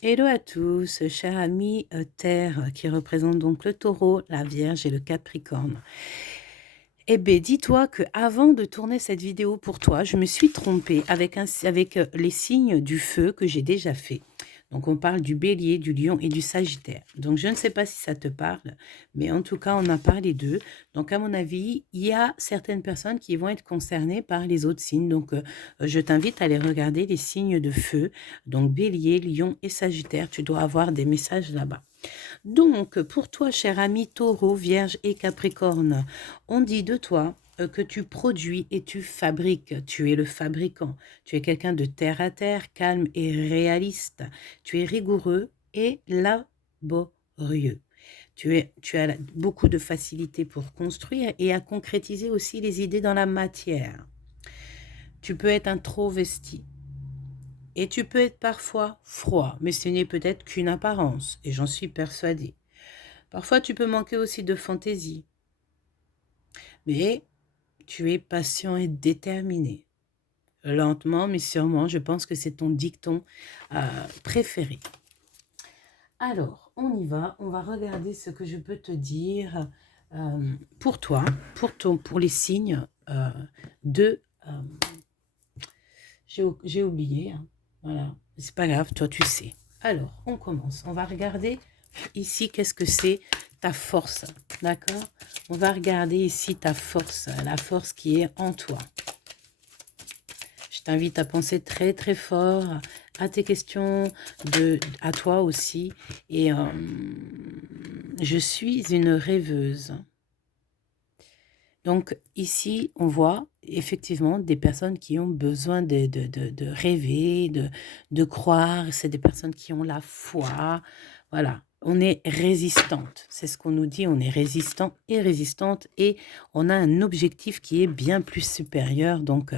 Hello à tous, chers amis Terre, qui représentent donc le Taureau, la Vierge et le Capricorne. Eh bien, dis-toi que avant de tourner cette vidéo pour toi, je me suis trompée avec les signes du feu que j'ai déjà fait. Donc, on parle du Bélier, du Lion et du Sagittaire. Donc, je ne sais pas si ça te parle, mais en tout cas, on a parlé d'eux. Donc, à mon avis, il y a certaines personnes qui vont être concernées par les autres signes. Donc, je t'invite à aller regarder les signes de feu. Donc, Bélier, Lion et Sagittaire, tu dois avoir des messages là-bas. Donc, pour toi, cher ami Taureau, Vierge et Capricorne, on dit de toi que tu produis et tu fabriques. Tu es le fabricant. Tu es quelqu'un de terre à terre, calme et réaliste. Tu es rigoureux et laborieux. Tu as beaucoup de facilité pour construire et à concrétiser aussi les idées dans la matière. Tu peux être introverti. Et tu peux être parfois froid, mais ce n'est peut-être qu'une apparence, et j'en suis persuadée. Parfois, tu peux manquer aussi de fantaisie, mais tu es patient et déterminé. Lentement, mais sûrement, je pense que c'est ton dicton préféré. Alors, on y va. On va regarder ce que je peux te dire pour toi, pour les signes de... j'ai oublié, hein. Voilà, c'est pas grave, toi tu sais. Alors, on commence. On va regarder ici qu'est-ce que c'est ta force, d'accord? On va regarder ici ta force, la force qui est en toi. Je t'invite à penser très très fort à tes questions, à toi aussi. Et je suis une rêveuse. Donc ici, on voit effectivement des personnes qui ont besoin de rêver, de croire. C'est des personnes qui ont la foi. Voilà, on est résistante. C'est ce qu'on nous dit, on est résistant et résistante. Et on a un objectif qui est bien plus supérieur. Donc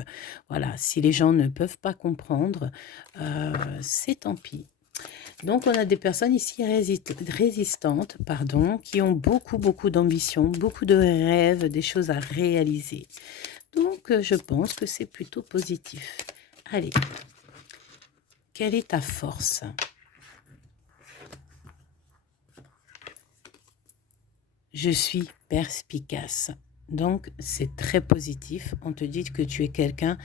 voilà, si les gens ne peuvent pas comprendre, c'est tant pis. Donc, on a des personnes ici résistantes, pardon, qui ont beaucoup d'ambition, beaucoup de rêves, des choses à réaliser. Donc, je pense que c'est plutôt positif. Allez, quelle est ta force? Je suis perspicace. Donc, c'est très positif. On te dit que tu es quelqu'un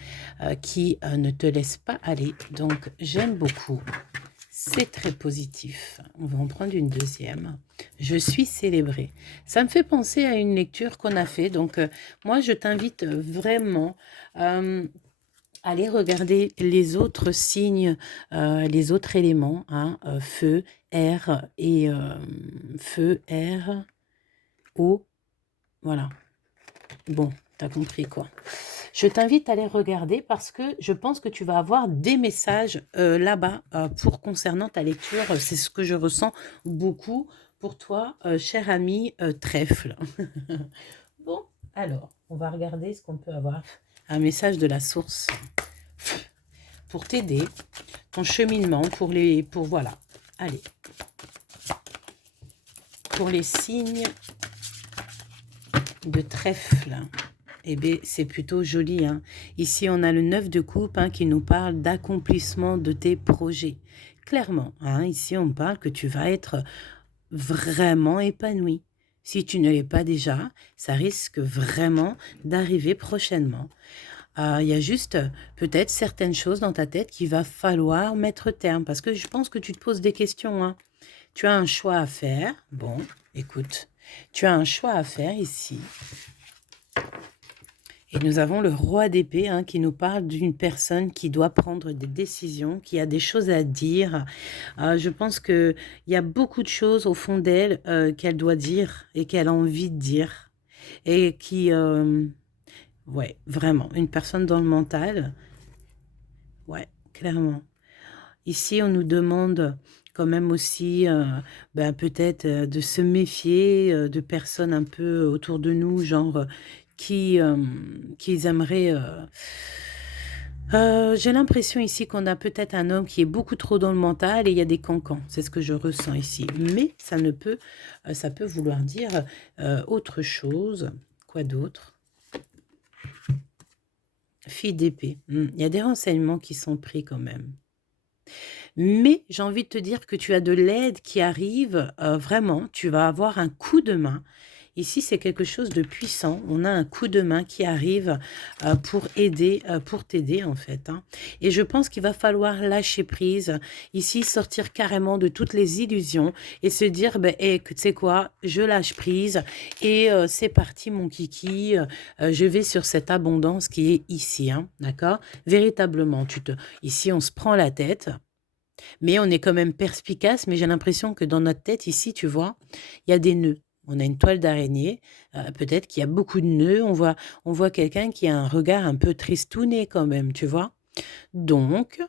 qui ne te laisse pas aller. Donc, j'aime beaucoup. C'est très positif. On va en prendre une deuxième. Je suis célébrée. Ça me fait penser à une lecture qu'on a fait. Donc, moi, je t'invite vraiment à aller regarder les autres signes, les autres éléments, hein, feu, air et feu, air, eau. Voilà. Bon, t'as compris quoi. Je t'invite à les regarder parce que je pense que tu vas avoir des messages là-bas pour concernant ta lecture. C'est ce que je ressens beaucoup pour toi, cher ami trèfle. Bon, alors, on va regarder ce qu'on peut avoir. Un message de la source pour t'aider, ton cheminement, pour voilà. Allez, pour les signes de trèfle. Eh bien, c'est plutôt joli, hein. Ici, on a le 9 de coupe hein, qui nous parle d'accomplissement de tes projets. Clairement, hein, ici, on parle que tu vas être vraiment épanoui. Si tu ne l'es pas déjà, ça risque vraiment d'arriver prochainement. Il y a juste peut-être certaines choses dans ta tête qu'il va falloir mettre terme. Parce que je pense que tu te poses des questions, hein. Tu as un choix à faire. Bon, écoute, tu as un choix à faire ici. Et nous avons le roi d'épée hein, qui nous parle d'une personne qui doit prendre des décisions, qui a des choses à dire. Je pense qu'il y a beaucoup de choses au fond d'elle qu'elle doit dire et qu'elle a envie de dire. Et qui... ouais, vraiment, une personne dans le mental. Ouais, clairement. Ici, on nous demande quand même aussi ben, peut-être de se méfier de personnes un peu autour de nous, genre qui aimeraient... j'ai l'impression ici qu'on a peut-être un homme qui est beaucoup trop dans le mental et il y a des cancans. C'est ce que je ressens ici. Mais ça peut vouloir dire autre chose. Quoi d'autre? Fille d'épée. Il y a des renseignements qui sont pris quand même. Mais j'ai envie de te dire que tu as de l'aide qui arrive, vraiment, tu vas avoir un coup de main. Ici, c'est quelque chose de puissant. On a un coup de main qui arrive pour aider, pour t'aider en fait, hein. Et je pense qu'il va falloir lâcher prise. Ici, sortir carrément de toutes les illusions et se dire, ben, hey, tu sais quoi, je lâche prise et c'est parti mon kiki. Je vais sur cette abondance qui est ici, hein, d'accord? Véritablement, ici, on se prend la tête. Mais on est quand même perspicace, mais j'ai l'impression que dans notre tête, ici, tu vois, il y a des nœuds. On a une toile d'araignée, peut-être qu'il y a beaucoup de nœuds. On voit quelqu'un qui a un regard un peu tristouné quand même, tu vois. Donc,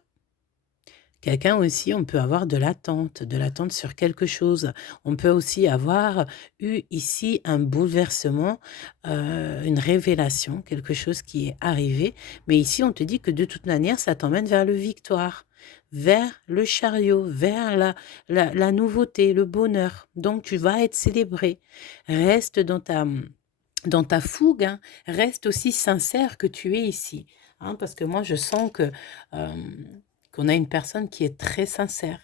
quelqu'un aussi, on peut avoir de l'attente sur quelque chose. On peut aussi avoir eu ici un bouleversement, une révélation, quelque chose qui est arrivé. Mais ici, on te dit que de toute manière, ça t'emmène vers le victoire, vers le chariot, vers la nouveauté, le bonheur. Donc, tu vas être célébré. Reste dans ta fougue, hein. Reste aussi sincère que tu es ici, hein, parce que moi, je sens qu'on a une personne qui est très sincère.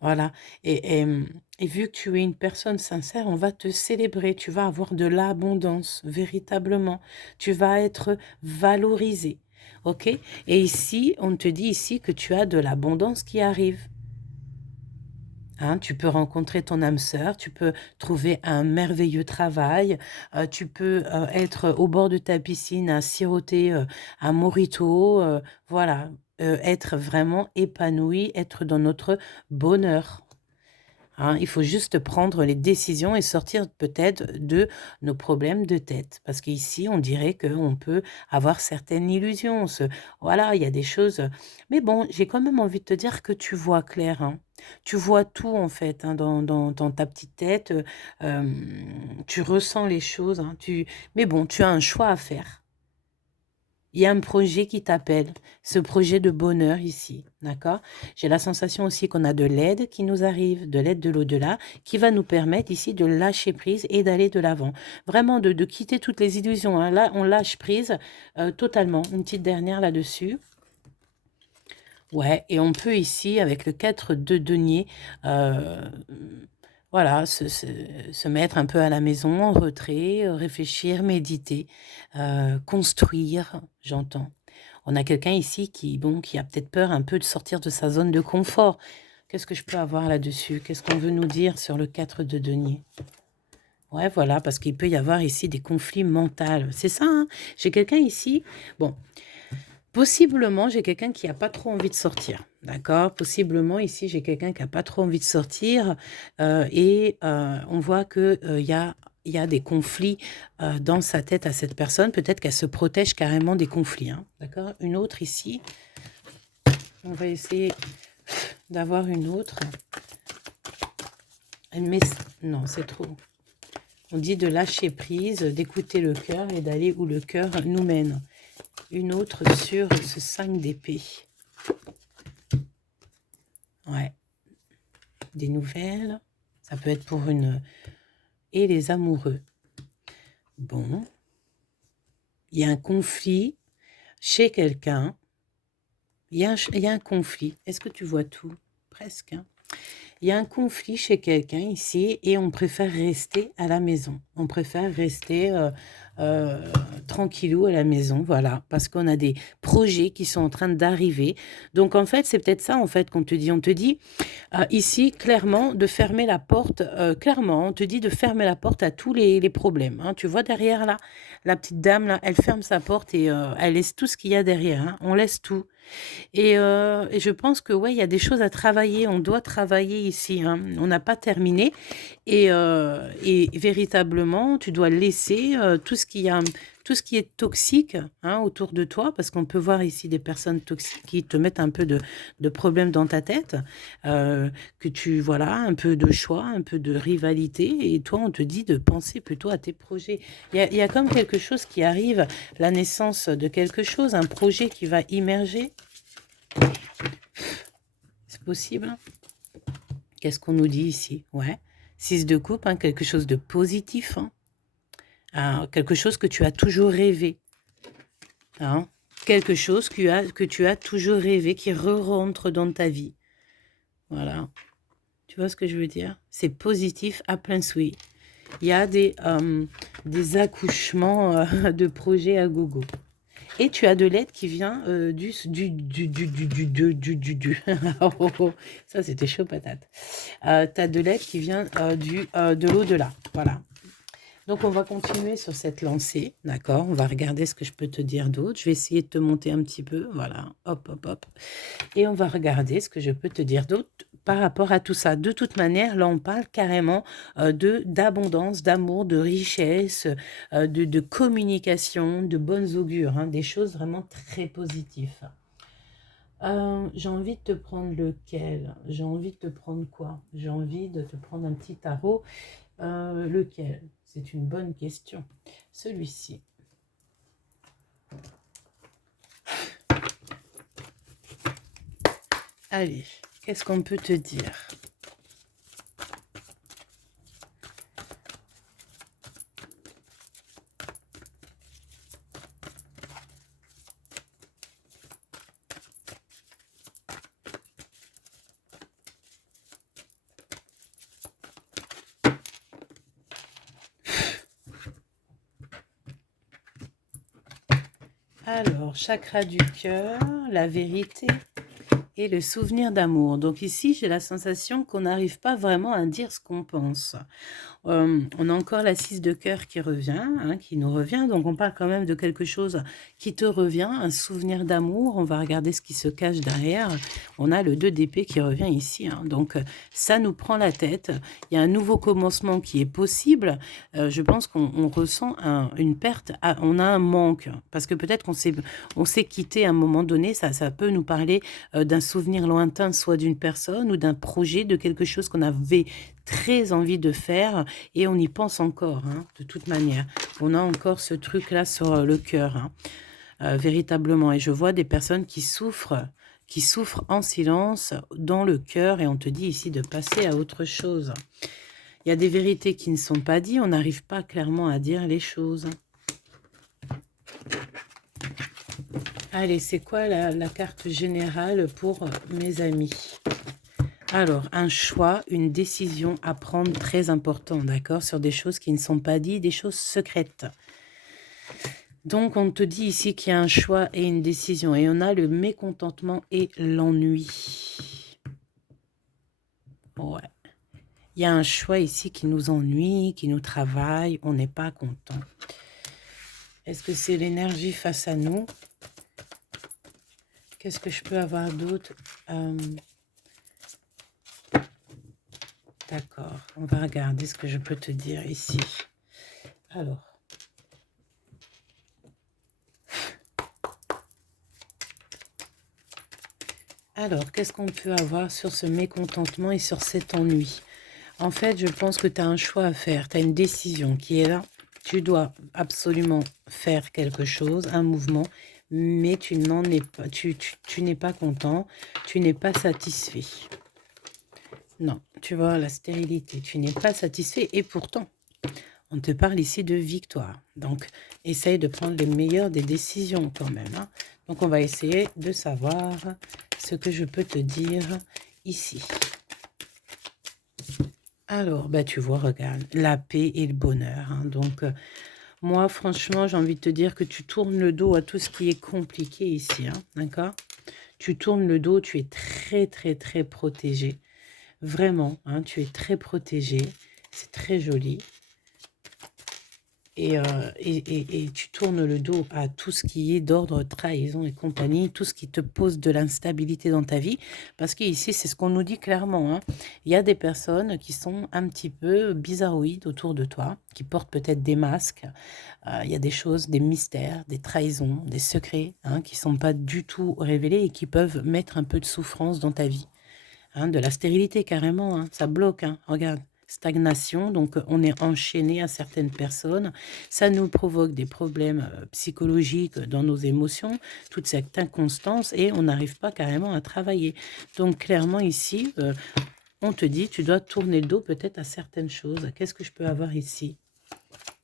Voilà. Et vu que tu es une personne sincère, on va te célébrer. Tu vas avoir de l'abondance, véritablement. Tu vas être valorisé. OK? Et ici, on te dit ici que tu as de l'abondance qui arrive. Hein, tu peux rencontrer ton âme sœur, tu peux trouver un merveilleux travail, tu peux être au bord de ta piscine à siroter un mojito, voilà, être vraiment épanoui, être dans notre bonheur. Hein, il faut juste prendre les décisions et sortir peut-être de nos problèmes de tête. Parce qu'ici, on dirait qu'on peut avoir certaines illusions. Voilà, il y a des choses. Mais bon, j'ai quand même envie de te dire que tu vois clair, hein. Tu vois tout en fait, hein, dans ta petite tête. Tu ressens les choses, hein, mais bon, tu as un choix à faire. Il y a un projet qui t'appelle, ce projet de bonheur ici, d'accord? J'ai la sensation aussi qu'on a de l'aide qui nous arrive, de l'aide de l'au-delà, qui va nous permettre ici de lâcher prise et d'aller de l'avant. Vraiment de quitter toutes les illusions, hein. Là, on lâche prise totalement. Une petite dernière là-dessus. Ouais, et on peut ici, avec le 4 de denier, voilà, se mettre un peu à la maison, en retrait, réfléchir, méditer, construire, j'entends. On a quelqu'un ici qui a peut-être peur un peu de sortir de sa zone de confort. Qu'est-ce que je peux avoir là-dessus? Qu'est-ce qu'on veut nous dire sur le 4 de denier? Ouais, voilà, parce qu'il peut y avoir ici des conflits mentaux. C'est ça, hein? J'ai quelqu'un ici, bon, possiblement, j'ai quelqu'un qui n'a pas trop envie de sortir, d'accord? Possiblement, ici, j'ai quelqu'un qui n'a pas trop envie de sortir et on voit qu'il y a des conflits dans sa tête à cette personne. Peut-être qu'elle se protège carrément des conflits, hein, d'accord? Une autre ici. On va essayer d'avoir une autre. Mais non, c'est trop. On dit de lâcher prise, d'écouter le cœur et d'aller où le cœur nous mène. Une autre sur ce 5 d'épée. Ouais. Des nouvelles. Ça peut être pour une... Et les amoureux. Bon. Il y a un conflit chez quelqu'un. Il y a un conflit. Est-ce que tu vois tout? Presque, hein. Il y a un conflit chez quelqu'un ici et on préfère rester à la maison. On préfère rester tranquillou à la maison, voilà, parce qu'on a des projets qui sont en train d'arriver. Donc en fait, c'est peut-être ça en fait qu'on te dit. On te dit ici clairement de fermer la porte. Clairement, on te dit de fermer la porte à tous les problèmes, hein. Tu vois derrière là, la petite dame là, elle ferme sa porte et elle laisse tout ce qu'il y a derrière, hein. On laisse tout. Et je pense que ouais, il y a des choses à travailler. On doit travailler ici, hein. On n'a pas terminé. Et véritablement, tu dois laisser tout ce qui est toxique, hein, autour de toi, parce qu'on peut voir ici des personnes toxiques qui te mettent un peu de problèmes dans ta tête, que voilà, un peu de choix, un peu de rivalité, et toi, on te dit de penser plutôt à tes projets. Il y a comme quelque chose qui arrive, la naissance de quelque chose, un projet qui va immerger. C'est possible? Qu'est-ce qu'on nous dit ici? Ouais. 6 de coupe, hein, quelque chose de positif, hein. Quelque chose que tu as toujours rêvé, hein. Quelque chose que tu as toujours rêvé, qui re-rentre dans ta vie. Voilà. Tu vois ce que je veux dire? C'est positif à plein souhait. Il y a des accouchements de projets à gogo. Et tu as de l'aide qui vient Oh, oh, oh. Ça, c'était chaud patate. Tu as de l'aide qui vient de l'au-delà. Voilà. Donc, on va continuer sur cette lancée, d'accord? On va regarder ce que je peux te dire d'autre. Je vais essayer de te monter un petit peu, voilà, hop, hop, hop. Et on va regarder ce que je peux te dire d'autre par rapport à tout ça. De toute manière, là, on parle carrément d'abondance, d'amour, de richesse, de communication, de bonnes augures, hein, des choses vraiment très positives. J'ai envie de te prendre lequel? J'ai envie de te prendre quoi? J'ai envie de te prendre un petit tarot. Lequel? C'est une bonne question. Celui-ci. Allez, qu'est-ce qu'on peut te dire? Alors, chakra du cœur, la vérité et le souvenir d'amour. Donc ici, j'ai la sensation qu'on n'arrive pas vraiment à dire ce qu'on pense. On a encore la 6 de cœur qui revient, hein, qui nous revient. Donc, on parle quand même de quelque chose qui te revient, un souvenir d'amour. On va regarder ce qui se cache derrière. On a le 2 d'épée qui revient ici. Hein. Donc, ça nous prend la tête. Il y a un nouveau commencement qui est possible. Je pense qu'on ressent une perte. On a un manque. Parce que peut-être on s'est quitté à un moment donné. Ça peut nous parler d'un souvenir lointain, soit d'une personne ou d'un projet, de quelque chose qu'on avait très envie de faire et on y pense encore, hein, de toute manière. On a encore ce truc-là sur le cœur, hein, véritablement. Et je vois des personnes qui souffrent en silence dans le cœur et on te dit ici de passer à autre chose. Il y a des vérités qui ne sont pas dites, on n'arrive pas clairement à dire les choses. Allez, c'est quoi la carte générale pour mes amis ? Alors, un choix, une décision à prendre très important, d'accord, sur des choses qui ne sont pas dites, des choses secrètes. Donc, on te dit ici qu'il y a un choix et une décision. Et on a le mécontentement et l'ennui. Ouais. Il y a un choix ici qui nous ennuie, qui nous travaille. On n'est pas content. Est-ce que c'est l'énergie face à nous? Qu'est-ce que je peux avoir d'autre? D'accord, on va regarder ce que je peux te dire ici. Alors, qu'est-ce qu'on peut avoir sur ce mécontentement et sur cet ennui? En fait, je pense que tu as un choix à faire, tu as une décision qui est là. Tu dois absolument faire quelque chose, un mouvement, mais tu n'en es pas, tu n'es pas content, tu n'es pas satisfait. Non, tu vois, la stérilité, tu n'es pas satisfait et pourtant, on te parle ici de victoire. Donc, essaye de prendre les meilleures des décisions quand même. Hein. Donc, on va essayer de savoir ce que je peux te dire ici. Alors, bah, tu vois, regarde, la paix et le bonheur. Hein. Donc, moi, franchement, j'ai envie de te dire que tu tournes le dos à tout ce qui est compliqué ici. Hein, d'accord? Tu tournes le dos, tu es très, très, très protégé. Vraiment, hein, tu es très protégé. C'est très joli. Et tu tournes le dos à tout ce qui est d'ordre trahison et compagnie, tout ce qui te pose de l'instabilité dans ta vie, parce qu'ici, c'est ce qu'on nous dit clairement. Hein. Il y a des personnes qui sont un petit peu bizarroïdes autour de toi, qui portent peut-être des masques. Il y a des choses, des mystères, des trahisons, des secrets hein, qui ne sont pas du tout révélés et qui peuvent mettre un peu de souffrance dans ta vie. Hein, de la stérilité carrément, hein, ça bloque, hein, regarde. Stagnation, donc on est enchaîné à certaines personnes, ça nous provoque des problèmes psychologiques dans nos émotions, toute cette inconstance et on n'arrive pas carrément à travailler. Donc clairement ici, on te dit tu dois tourner le dos peut-être à certaines choses. Qu'est-ce que je peux avoir ici?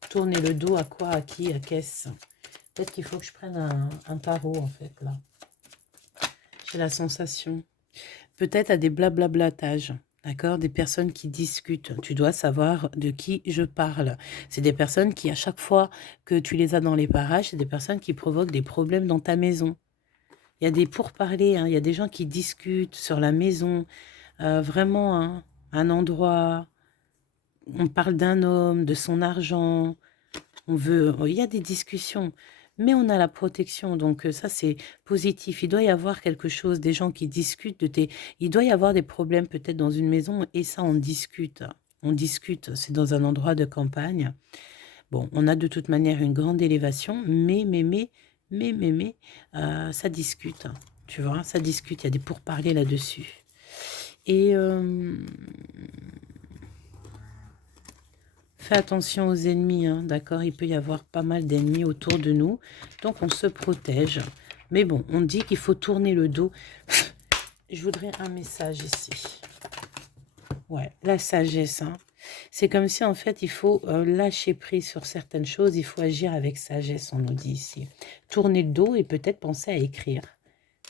Tourner le dos à quoi? À qui? À qu'est-ce? Peut-être qu'il faut que je prenne un tarot en fait là. J'ai la sensation. peut-être à des blablablatages. D'accord? Des personnes qui discutent. Tu dois savoir de qui je parle. C'est des personnes qui, à chaque fois que tu les as dans les parages, c'est des personnes qui provoquent des problèmes dans ta maison. Il y a des pourparlers, hein, il y a des gens qui discutent sur la maison. Vraiment, hein, un endroit, on parle d'un homme, de son argent, il y a des discussions, mais on a la protection, donc ça c'est positif. Il doit y avoir quelque chose, des gens qui discutent il doit y avoir des problèmes peut-être dans une maison et ça on discute. On discute, c'est dans un endroit de campagne. Bon, on a de toute manière une grande élévation, mais, ça discute, tu vois, ça discute, il y a des pourparlers là-dessus. Et fais attention aux ennemis, hein, d'accord? Il peut y avoir pas mal d'ennemis autour de nous, donc on se protège. Mais bon, on dit qu'il faut tourner le dos. Je voudrais un message ici. Ouais, la sagesse, hein. C'est comme si, en fait, il faut lâcher prise sur certaines choses. Il faut agir avec sagesse, on nous dit ici. Tourner le dos et peut-être penser à écrire.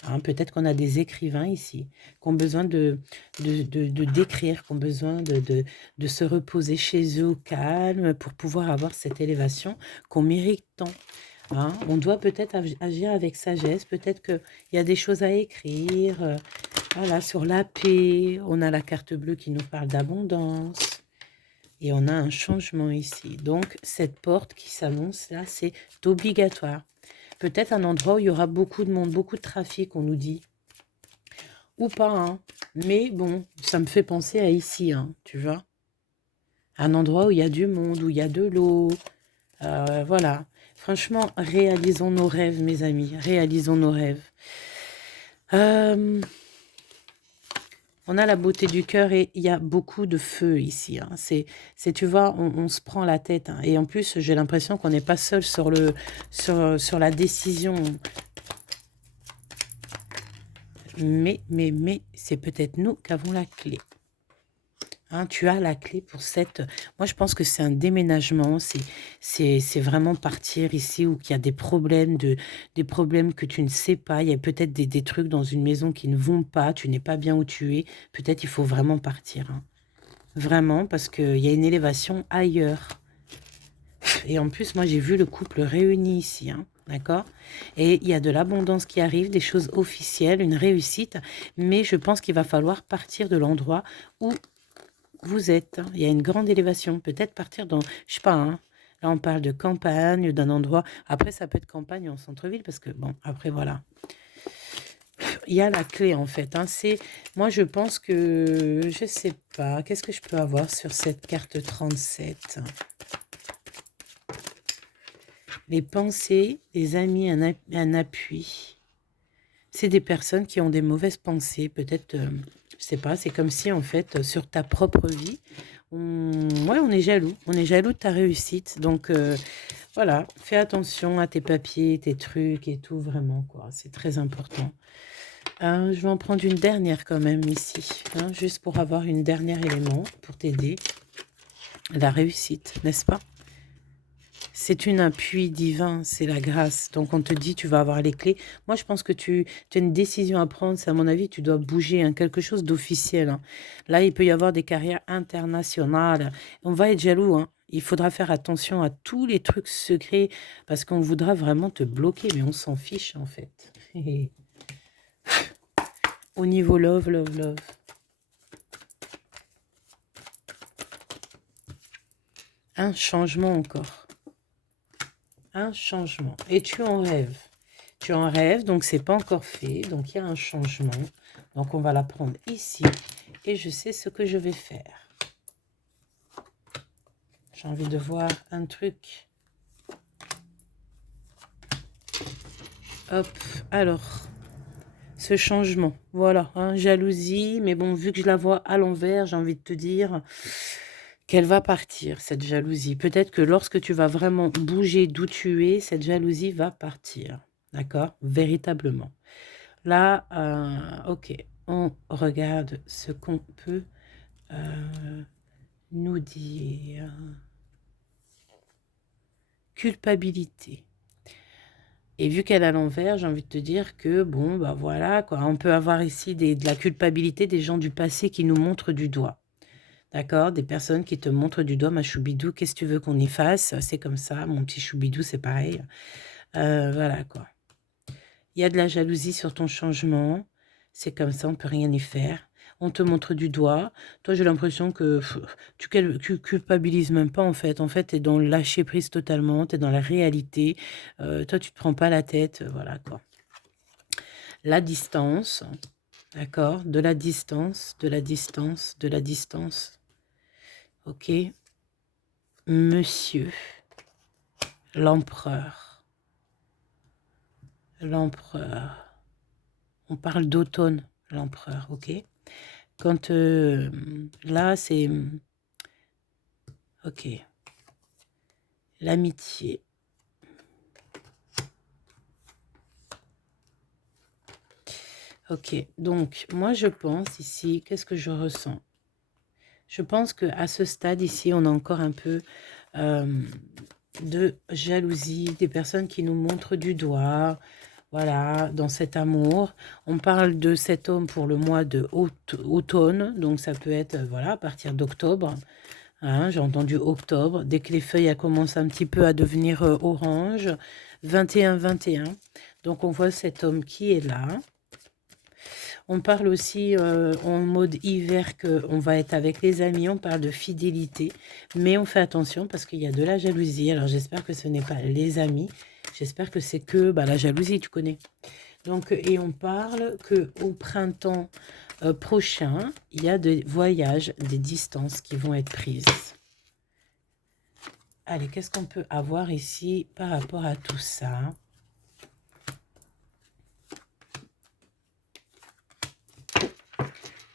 Hein, peut-être qu'on a des écrivains ici qui ont besoin d'écrire, qui ont besoin de se reposer chez eux au calme pour pouvoir avoir cette élévation qu'on mérite tant. Hein. On doit peut-être agir avec sagesse, peut-être qu'il y a des choses à écrire. Voilà, sur la paix, on a la carte bleue qui nous parle d'abondance. Et on a un changement ici. Donc, cette porte qui s'annonce là, c'est obligatoire. Peut-être un endroit où il y aura beaucoup de monde, beaucoup de trafic, on nous dit. Ou pas, hein. Mais bon, ça me fait penser à ici, hein, tu vois. Un endroit où il y a du monde, où il y a de l'eau. Voilà. Franchement, réalisons nos rêves, mes amis. Réalisons nos rêves. On a la beauté du cœur et il y a beaucoup de feu ici. Hein. Tu vois, on se prend la tête. Hein. Et en plus, j'ai l'impression qu'on n'est pas seul sur la décision. Mais c'est peut-être nous qui avons la clé. Hein, tu as la clé pour cette... Moi, je pense que c'est un déménagement. C'est vraiment partir ici où il y a des problèmes, des problèmes que tu ne sais pas. Il y a peut-être des trucs dans une maison qui ne vont pas. Tu n'es pas bien où tu es. Peut-être il faut vraiment partir. Hein. Vraiment, parce qu'il y a une élévation ailleurs. Et en plus, moi, j'ai vu le couple réuni ici. Hein. D'accord? Et il y a de l'abondance qui arrive, des choses officielles, une réussite. Mais je pense qu'il va falloir partir de l'endroit où vous êtes. Hein. Il y a une grande élévation. Peut-être partir dans, je sais pas, hein, là on parle de campagne, d'un endroit. Après, ça peut être campagne en centre-ville parce que, bon, après, voilà. Il y a la clé en fait. Hein. Moi, je pense que, je sais pas, qu'est-ce que je peux avoir sur cette carte 37? Les pensées, les amis, un appui. C'est des personnes qui ont des mauvaises pensées. Peut-être, je sais pas, c'est comme si en fait, sur ta propre vie, on est jaloux. On est jaloux de ta réussite. Donc, voilà, fais attention à tes papiers, tes trucs et tout, vraiment, quoi. C'est très important. Je vais en prendre une dernière quand même ici, hein, juste pour avoir une dernière élément pour t'aider. La réussite, n'est-ce pas? C'est un appui divin, c'est la grâce. Donc on te dit, tu vas avoir les clés. Moi, je pense que tu as une décision à prendre. C'est à mon avis, tu dois bouger, hein, quelque chose d'officiel. Hein. Là, il peut y avoir des carrières internationales. On va être jaloux. Hein. Il faudra faire attention à tous les trucs secrets parce qu'on voudra vraiment te bloquer, mais on s'en fiche en fait. Au niveau love, love, love. Un changement encore. Un changement. Et tu en rêves. Tu en rêves, donc c'est pas encore fait. Donc il y a un changement. Donc on va la prendre ici. Et je sais ce que je vais faire. J'ai envie de voir un truc. Hop, alors, ce changement. Voilà, hein, jalousie. Mais bon, vu que je la vois à l'envers, j'ai envie de te dire qu'elle va partir, cette jalousie. Peut-être que lorsque tu vas vraiment bouger d'où tu es, cette jalousie va partir. D'accord? Véritablement. Là, ok, on regarde ce qu'on peut nous dire. Culpabilité. Et vu qu'elle est à l'envers, j'ai envie de te dire que, bon, bah voilà, quoi. On peut avoir ici de la culpabilité des gens du passé qui nous montrent du doigt. D'accord? Des personnes qui te montrent du doigt, ma choubidou, qu'est-ce que tu veux qu'on y fasse? C'est comme ça, mon petit choubidou, c'est pareil. Voilà, quoi. Il y a de la jalousie sur ton changement. C'est comme ça, on ne peut rien y faire. On te montre du doigt. Toi, j'ai l'impression que tu culpabilises même pas, en fait. En fait, tu es dans le lâcher prise totalement. Tu es dans la réalité. Toi, tu te prends pas la tête. Voilà, quoi. La distance. D'accord? De la distance, de la distance, de la distance. Ok? Monsieur. L'empereur. L'empereur. On parle d'automne, l'empereur, ok? Quand là, c'est... Ok. L'amitié. Ok, donc moi je pense ici, qu'est-ce que je ressens? Je pense qu'à ce stade ici, on a encore un peu de jalousie, des personnes qui nous montrent du doigt, voilà, dans cet amour. On parle de cet homme pour le mois de automne, donc ça peut être, voilà, à partir d'octobre. Hein, j'ai entendu octobre, dès que les feuilles elles commencent un petit peu à devenir orange, 21-21. Donc on voit cet homme qui est là. On parle aussi en mode hiver qu'on va être avec les amis, on parle de fidélité, mais on fait attention parce qu'il y a de la jalousie. Alors j'espère que ce n'est pas les amis, j'espère que c'est que la jalousie, tu connais. Donc, et on parle qu'au printemps prochain, il y a des voyages, des distances qui vont être prises. Allez, qu'est-ce qu'on peut avoir ici par rapport à tout ça?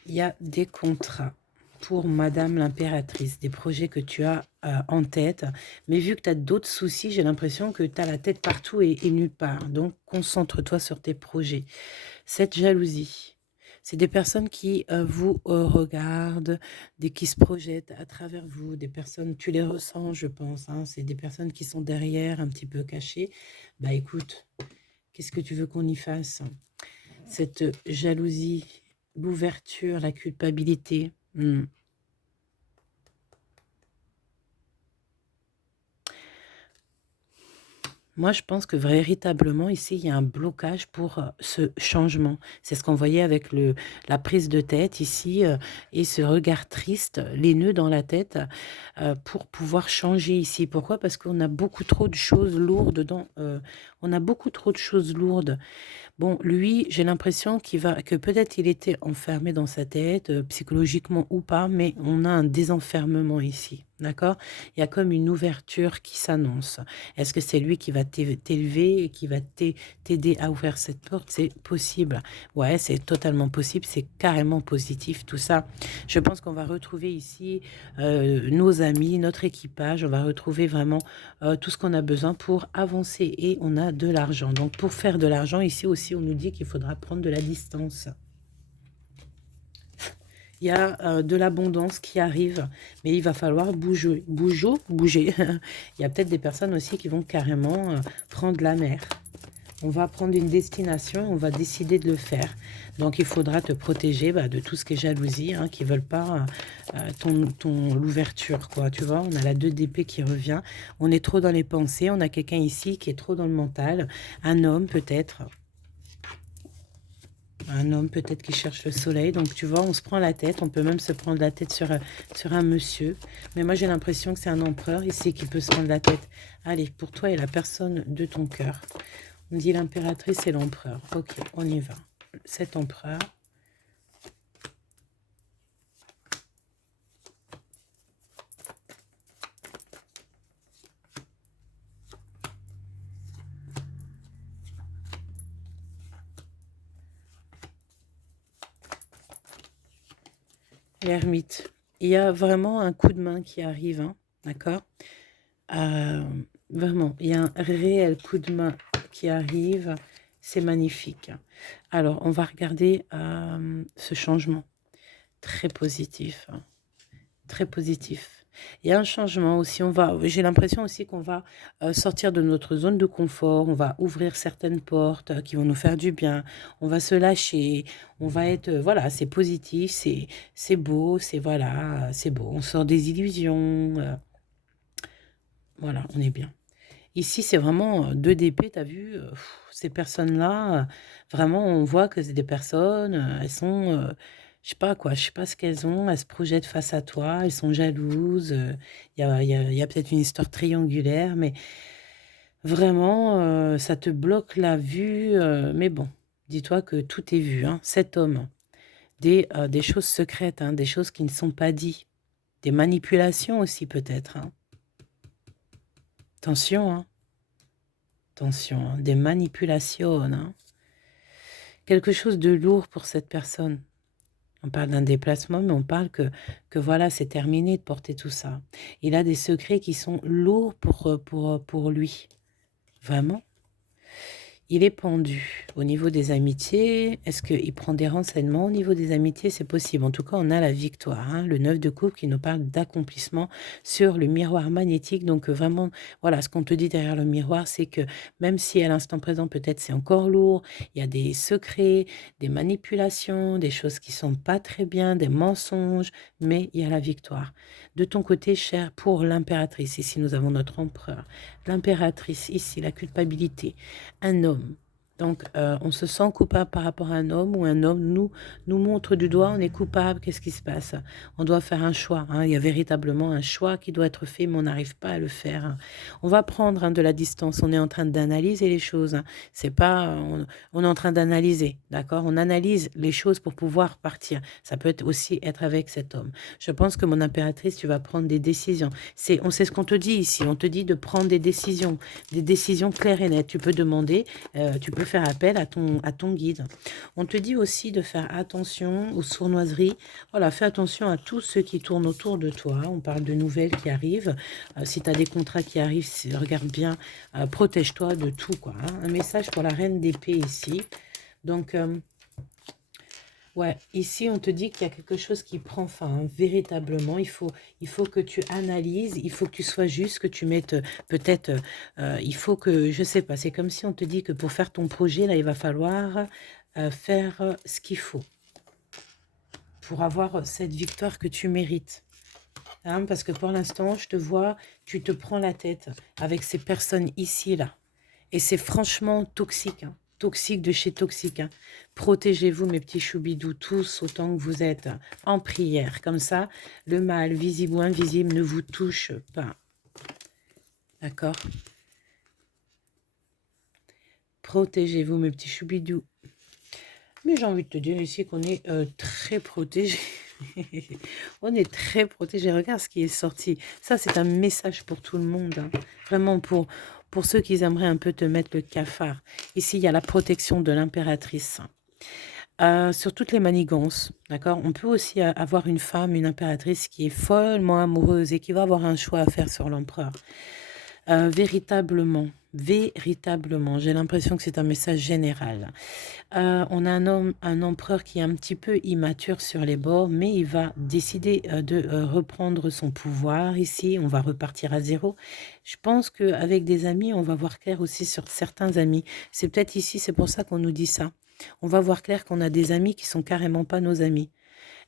Il y a des contrats pour Madame l'impératrice, des projets que tu as en tête. Mais vu que tu as d'autres soucis, j'ai l'impression que tu as la tête partout et nulle part. Donc, concentre-toi sur tes projets. Cette jalousie, c'est des personnes qui vous regardent, qui se projettent à travers vous, des personnes, tu les ressens, je pense, hein, c'est des personnes qui sont derrière, un petit peu cachées. Bah écoute, qu'est-ce que tu veux qu'on y fasse? Cette jalousie, l'ouverture, la culpabilité. Moi, je pense que véritablement, ici, il y a un blocage pour ce changement. C'est ce qu'on voyait avec la prise de tête ici et ce regard triste, les nœuds dans la tête pour pouvoir changer ici. Pourquoi? Parce qu'on a beaucoup trop de choses lourdes on a beaucoup trop de choses lourdes. Bon, lui, j'ai l'impression que peut-être il était enfermé dans sa tête, psychologiquement ou pas, mais on a un désenfermement ici, d'accord? Il y a comme une ouverture qui s'annonce. Est-ce que c'est lui qui va t'élever et qui va t'aider à ouvrir cette porte? C'est possible. Ouais, c'est totalement possible, c'est carrément positif tout ça. Je pense qu'on va retrouver ici nos amis, notre équipage, on va retrouver vraiment tout ce qu'on a besoin pour avancer et on a de l'argent. Donc pour faire de l'argent, ici aussi, on nous dit qu'il faudra prendre de la distance. Il y a de l'abondance qui arrive, mais il va falloir bouger. Bouger. Il y a peut-être des personnes aussi qui vont carrément prendre la mer. On va prendre une destination, on va décider de le faire. Donc, il faudra te protéger de tout ce qui est jalousie, hein, qui ne veulent pas l'ouverture, quoi. Tu vois, on a la 2 d'épée qui revient. On est trop dans les pensées. On a quelqu'un ici qui est trop dans le mental. Un homme, peut-être. Un homme, peut-être, qui cherche le soleil. Donc, tu vois, on se prend la tête. On peut même se prendre la tête sur un monsieur. Mais moi, j'ai l'impression que c'est un empereur ici qui peut se prendre la tête. Allez, pour toi et la personne de ton cœur. On dit l'impératrice et l'empereur. Ok, on y va. Cet empereur. L'ermite. Il y a vraiment un coup de main qui arrive, hein, d'accord? Vraiment, il y a un réel coup de main qui arrive. C'est magnifique. Alors, on va regarder ce changement. Très positif. Hein, très positif. Il y a un changement aussi. J'ai l'impression aussi qu'on va sortir de notre zone de confort. On va ouvrir certaines portes qui vont nous faire du bien. On va se lâcher. On va être, voilà, c'est positif, c'est beau, voilà, c'est beau. On sort des illusions. Voilà, on est bien. Ici, c'est vraiment 2 d'épée, tu as vu? Ces personnes-là, vraiment, on voit que c'est des personnes, elles sont, je sais pas quoi, je sais pas ce qu'elles ont, elles se projettent face à toi, elles sont jalouses, il y a peut-être une histoire triangulaire, mais vraiment, ça te bloque la vue, mais bon, dis-toi que tout est vu, hein. Cet homme, des choses secrètes, hein, des choses qui ne sont pas dites, des manipulations aussi peut-être, hein. Attention, hein. Attention, hein, des manipulations, hein. Quelque chose de lourd pour cette personne. On parle d'un déplacement, mais on parle que voilà, c'est terminé de porter tout ça. Il a des secrets qui sont lourds pour lui. Vraiment. Il est pendu au niveau des amitiés. Est-ce qu'il prend des renseignements au niveau des amitiés? C'est possible. En tout cas, on a la victoire, hein, le 9 de coupe qui nous parle d'accomplissement sur le miroir magnétique. Donc vraiment, voilà, ce qu'on te dit derrière le miroir, c'est que même si à l'instant présent, peut-être c'est encore lourd, il y a des secrets, des manipulations, des choses qui sont pas très bien, des mensonges, mais il y a la victoire. De ton côté, cher, pour l'impératrice, ici nous avons notre empereur. L'impératrice, ici, la culpabilité. Un homme. Donc, on se sent coupable par rapport à un homme ou un homme nous montre du doigt, on est coupable, qu'est-ce qui se passe? On doit faire un choix, hein. Il y a véritablement un choix qui doit être fait, mais on n'arrive pas à le faire, hein. On va prendre, hein, de la distance, on est en train d'analyser les choses, hein. C'est pas, on est en train d'analyser, d'accord? On analyse les choses pour pouvoir partir. Ça peut être aussi être avec cet homme. Je pense que mon impératrice, tu vas prendre des décisions. On sait ce qu'on te dit ici, on te dit de prendre des décisions claires et nettes. Tu peux demander, tu peux faire appel à ton guide. On te dit aussi de faire attention aux sournoiseries. Voilà, fais attention à tout ce qui tourne autour de toi. On parle de nouvelles qui arrivent. Si tu as des contrats qui arrivent, regarde bien, protège-toi de tout, quoi, hein. Un message pour la reine d'épée ici. Donc, ouais, ici, on te dit qu'il y a quelque chose qui prend fin, hein, véritablement. Il faut que tu analyses, il faut que tu sois juste, que tu mettes peut-être, il faut que, je sais pas, c'est comme si on te dit que pour faire ton projet, là, il va falloir faire ce qu'il faut pour avoir cette victoire que tu mérites. Hein, parce que pour l'instant, je te vois, tu te prends la tête avec ces personnes ici, là. Et c'est franchement toxique, hein. Toxique de chez toxique, hein. Protégez-vous, mes petits choubidous, tous autant que vous êtes, en prière. Comme ça, le mal, visible ou invisible, ne vous touche pas. D'accord? Protégez-vous, mes petits choubidous. Mais j'ai envie de te dire ici qu'on est très protégés. On est très protégés. Regarde ce qui est sorti. Ça, c'est un message pour tout le monde, hein. Vraiment pour ceux qui aimeraient un peu te mettre le cafard. Ici, il y a la protection de l'impératrice. Sur toutes les manigances, d'accord? On peut aussi avoir une femme, une impératrice qui est follement amoureuse et qui va avoir un choix à faire sur l'empereur. Véritablement, j'ai l'impression que c'est un message général. On a un empereur qui est un petit peu immature sur les bords, mais il va décider de reprendre son pouvoir ici. On va repartir à zéro. Je pense qu'avec des amis, on va voir clair aussi sur certains amis. C'est peut-être ici, c'est pour ça qu'on nous dit ça. On va voir clair qu'on a des amis qui sont carrément pas nos amis.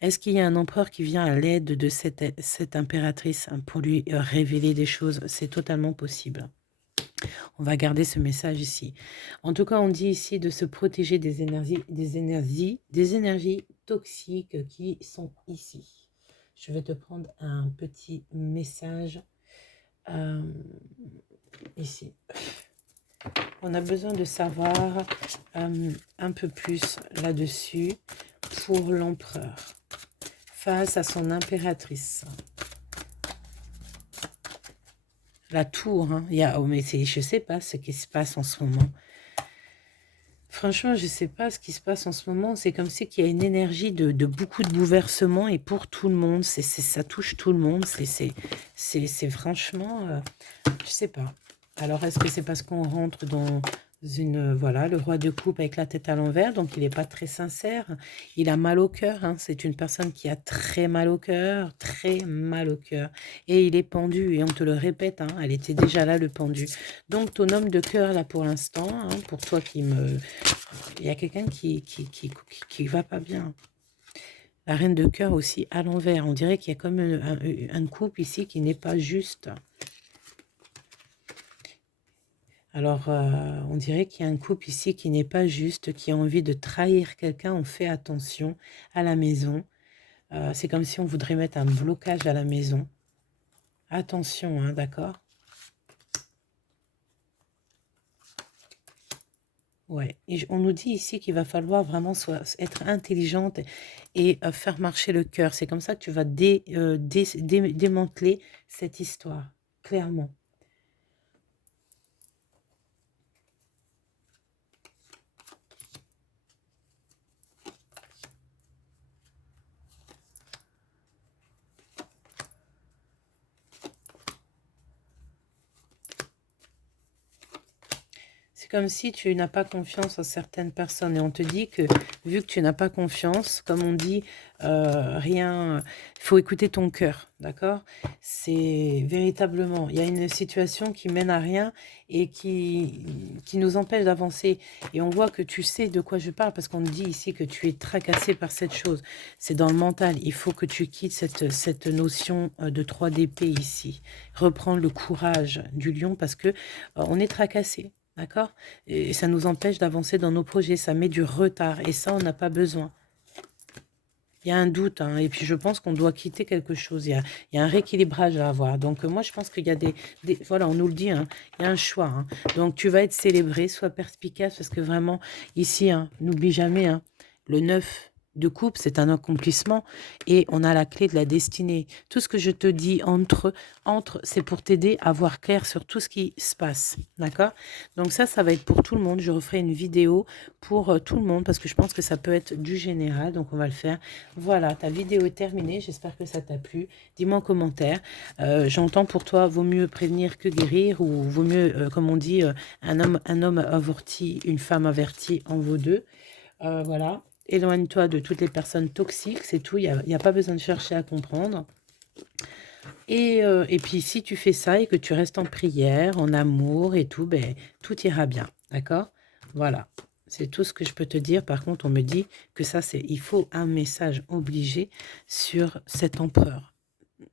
Est-ce qu'il y a un empereur qui vient à l'aide de cette impératrice, hein, pour lui révéler des choses? C'est totalement possible. On va garder ce message ici. En tout cas, on dit ici de se protéger des énergies toxiques qui sont ici. Je vais te prendre un petit message ici. On a besoin de savoir un peu plus là-dessus pour l'empereur face à son impératrice. La tour, hein. Mais je sais pas ce qui se passe en ce moment. Franchement, je sais pas ce qui se passe en ce moment. C'est comme si qu'il y a une énergie de beaucoup de bouleversements et pour tout le monde. Ça touche tout le monde. C'est franchement, je sais pas. Alors, est-ce que c'est parce qu'on rentre Voilà, le roi de coupe avec la tête à l'envers, donc il n'est pas très sincère. Il a mal au cœur, hein. C'est une personne qui a très mal au cœur, très mal au cœur. Et il est pendu, et on te le répète, hein, elle était déjà là, le pendu. Donc ton homme de cœur, là, pour l'instant, hein, pour toi qui me... Il y a quelqu'un qui va pas bien. La reine de cœur aussi à l'envers. On dirait qu'il y a comme un couple ici qui n'est pas juste. Alors, on dirait qu'il y a un couple ici qui n'est pas juste, qui a envie de trahir quelqu'un. On fait attention à la maison. C'est comme si on voudrait mettre un blocage à la maison. Attention, hein, d'accord? Ouais. Et on nous dit ici qu'il va falloir vraiment être intelligente et faire marcher le cœur. C'est comme ça que tu vas démanteler cette histoire, clairement. C'est comme si tu n'as pas confiance en certaines personnes et on te dit que vu que tu n'as pas confiance, comme on dit, rien, il faut écouter ton cœur, d'accord? C'est véritablement, il y a une situation qui mène à rien et qui nous empêche d'avancer. Et on voit que tu sais de quoi je parle parce qu'on dit ici que tu es tracassé par cette chose. C'est dans le mental. Il faut que tu quittes cette notion de 3 d'épée ici. Reprendre le courage du lion parce que on est tracassé. D'accord? Et ça nous empêche d'avancer dans nos projets, ça met du retard et ça, on n'a pas besoin. Il y a un doute, hein, et puis je pense qu'on doit quitter quelque chose. Il y a un rééquilibrage à avoir. Donc, moi, je pense qu'il y a voilà, on nous le dit, hein, il y a un choix. Hein. Donc, tu vas être célébré, sois perspicace, parce que vraiment, ici, hein, n'oublie jamais, hein, le 9 de coupe, c'est un accomplissement et on a la clé de la destinée. Tout ce que je te dis c'est pour t'aider à voir clair sur tout ce qui se passe. D'accord? Donc ça va être pour tout le monde. Je referai une vidéo pour tout le monde parce que je pense que ça peut être du général. Donc, on va le faire. Voilà, ta vidéo est terminée. J'espère que ça t'a plu. Dis-moi en commentaire. J'entends pour toi, vaut mieux prévenir que guérir ou vaut mieux, comme on dit, un homme averti, une femme avertie en vaut deux. Voilà. Éloigne-toi de toutes les personnes toxiques, c'est tout. Il n'y a pas besoin de chercher à comprendre. Et puis, si tu fais ça et que tu restes en prière, en amour et tout, ben, tout ira bien. D'accord? Voilà. C'est tout ce que je peux te dire. Par contre, on me dit que ça, il faut un message obligé sur cet empereur.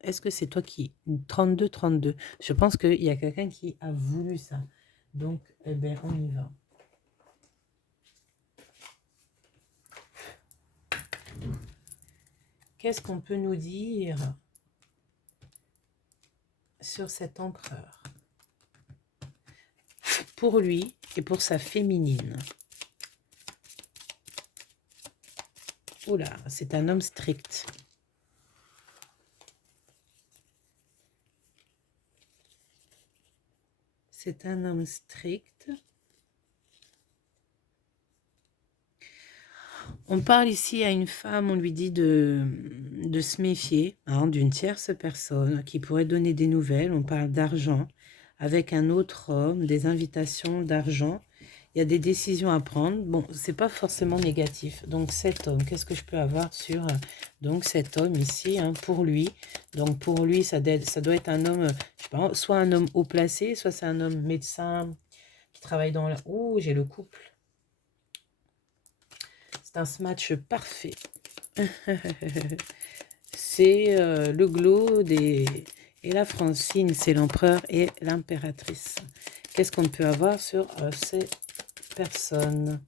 Est-ce que c'est toi qui... 32. Je pense qu'il y a quelqu'un qui a voulu ça. Donc, eh ben, on y va. Qu'est-ce qu'on peut nous dire sur cet empereur pour lui et pour sa féminine? Oula, c'est un homme strict. C'est un homme strict. On parle ici à une femme, on lui dit de se méfier, hein, d'une tierce personne qui pourrait donner des nouvelles. On parle d'argent avec un autre homme, des invitations d'argent. Il y a des décisions à prendre. Bon, c'est pas forcément négatif. Donc cet homme, qu'est-ce que je peux avoir sur donc cet homme ici, hein, pour lui. Donc pour lui, ça doit être un homme, je sais pas, soit un homme haut placé, soit c'est un homme médecin qui travaille dans la... Oh, j'ai le couple. C'est un match parfait. C'est le glow et la Francine, c'est l'empereur et l'impératrice. Qu'est-ce qu'on peut avoir sur ces personnes?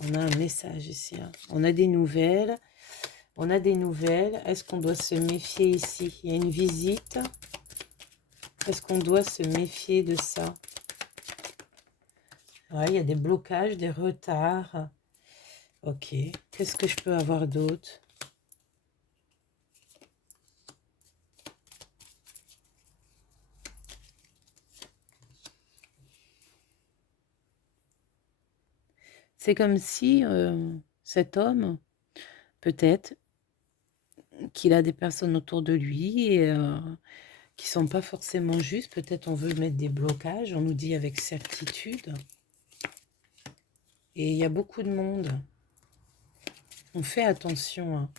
On a un message ici. Hein. On a des nouvelles. On a des nouvelles. Est-ce qu'on doit se méfier ici? Il y a une visite. Est-ce qu'on doit se méfier de ça? Ouais, il y a des blocages, des retards. Ok. Qu'est-ce que je peux avoir d'autre? C'est comme si cet homme, peut-être, qu'il a des personnes autour de lui qui sont pas forcément justes. Peut-être on veut mettre des blocages, on nous dit avec certitude. Et il y a beaucoup de monde. On fait attention, hein.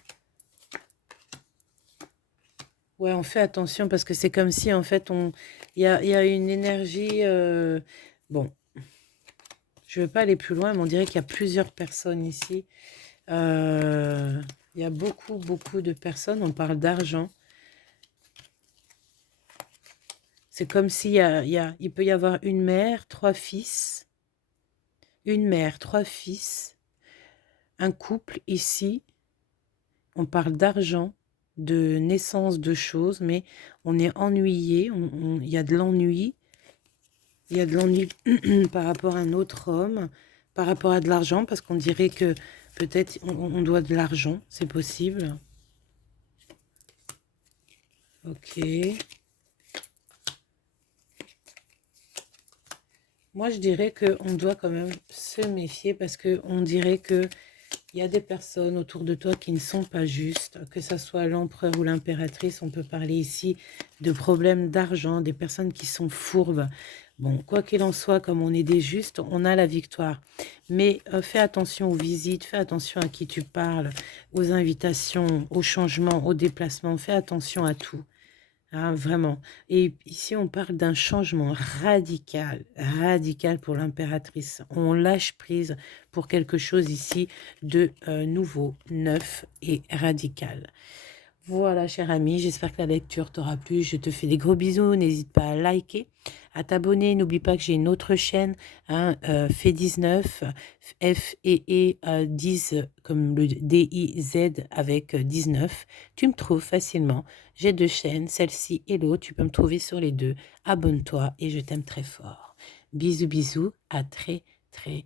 Ouais, on fait attention parce que c'est comme si, en fait, il y a une énergie... bon, je ne veux pas aller plus loin, mais on dirait qu'il y a plusieurs personnes ici. Il y a beaucoup, beaucoup de personnes. On parle d'argent. C'est comme s'il il peut y avoir une mère, 3 fils. Une mère, 3 fils. Un couple ici. On parle d'argent, de naissance de choses, mais on est ennuyé. Il y a de l'ennui. Il y a de l'ennui par rapport à un autre homme, par rapport à de l'argent, parce qu'on dirait que peut-être on doit de l'argent, c'est possible. Ok. Moi, je dirais qu'on doit quand même se méfier parce qu'on dirait que il y a des personnes autour de toi qui ne sont pas justes, que ce soit l'empereur ou l'impératrice. On peut parler ici de problèmes d'argent, des personnes qui sont fourbes. Bon, quoi qu'il en soit, comme on est des justes, on a la victoire. Mais fais attention aux visites, fais attention à qui tu parles, aux invitations, aux changements, aux déplacements. Fais attention à tout. Hein, vraiment. Et ici, on parle d'un changement radical, radical pour l'impératrice. On lâche prise pour quelque chose ici de nouveau, neuf et radical. Voilà, cher ami, j'espère que la lecture t'aura plu. Je te fais des gros bisous. N'hésite pas à liker, à t'abonner. N'oublie pas que j'ai une autre chaîne, hein, Fait19, F-E-E 10, comme le D-I-Z avec 19. Tu me trouves facilement. J'ai 2 chaînes, celle-ci et l'autre. Tu peux me trouver sur les deux. Abonne-toi et je t'aime très fort. Bisous, bisous. À très, très